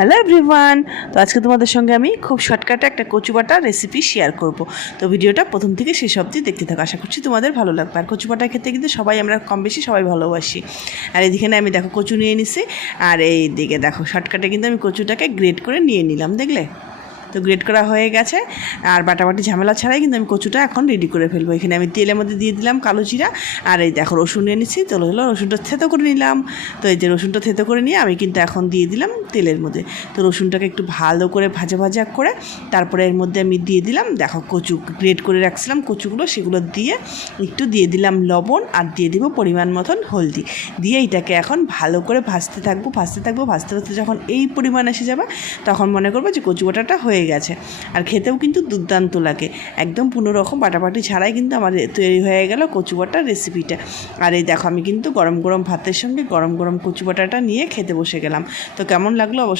Hello everyone. তো আজকে তোমাদের সঙ্গে আমি খুব শর্টকাটে একটা কচু বাটা রেসিপি শেয়ার করব। তো ভিডিওটা প্রথম থেকে শেষ অবধি দেখতে থাকো, আশা করছি তোমাদের ভালো লাগবে। আর কচু বাটা খেতে কিন্তু আমরা কম বেশি সবাই ভালোবাসি। আর এইদিকে আমি দেখো কচু নিয়ে নিছি, আর এই দিকে দেখো শর্টকাটে কিন্তু আমি কচুটাকে গ্রেট করে নিয়ে নিলাম, দেখলে তো গ্রেট করা হয়ে গেছে। আর বাটাবাটি ঝামেলা ছাড়াই কিন্তু আমি কচুটা এখন রেডি করে ফেলবো। এখানে আমি তেলের মধ্যে দিয়ে দিলাম কালো জিরা, আর এই দেখো রসুন নিয়ে নিচ্ছি। তো রসুনটা থেতো করে নিলাম। তো এই যে রসুনটা থেতো করে নিয়ে আমি কিন্তু এখন দিয়ে দিলাম তেলের মধ্যে। তো রসুনটাকে একটু ভালো করে ভাজা ভাজা করে তারপরে এর মধ্যে আমি দিয়ে দিলাম দেখো কচু গ্রেট করে রাখছিলাম কচুগুলো, সেগুলো দিয়ে একটু দিয়ে দিলাম লবণ, আর দিয়ে দিব পরিমাণ মতন হলদি দিয়ে এটাকে এখন ভালো করে ভাজতে থাকবো ভাজতে ভাজতে যখন এই পরিমাণ এসে যাবে তখন মনে করবো যে কচু বাটাটা হয়ে গেছে। আর খেতেও কিন্তু দুর্দান্ত লাগে, একদম কোনো রকম বাটাবাটি ছাড়াই কিন্তু আমার তৈরি হয়ে গেল কচু বাটার রেসিপিটা। আর এই দেখো আমি কিন্তু গরম গরম ভাতের সঙ্গে গরম গরম কচু বাটাটা নিয়ে খেতে বসে গেলাম। তো কেমন লাগলো অবশ্যই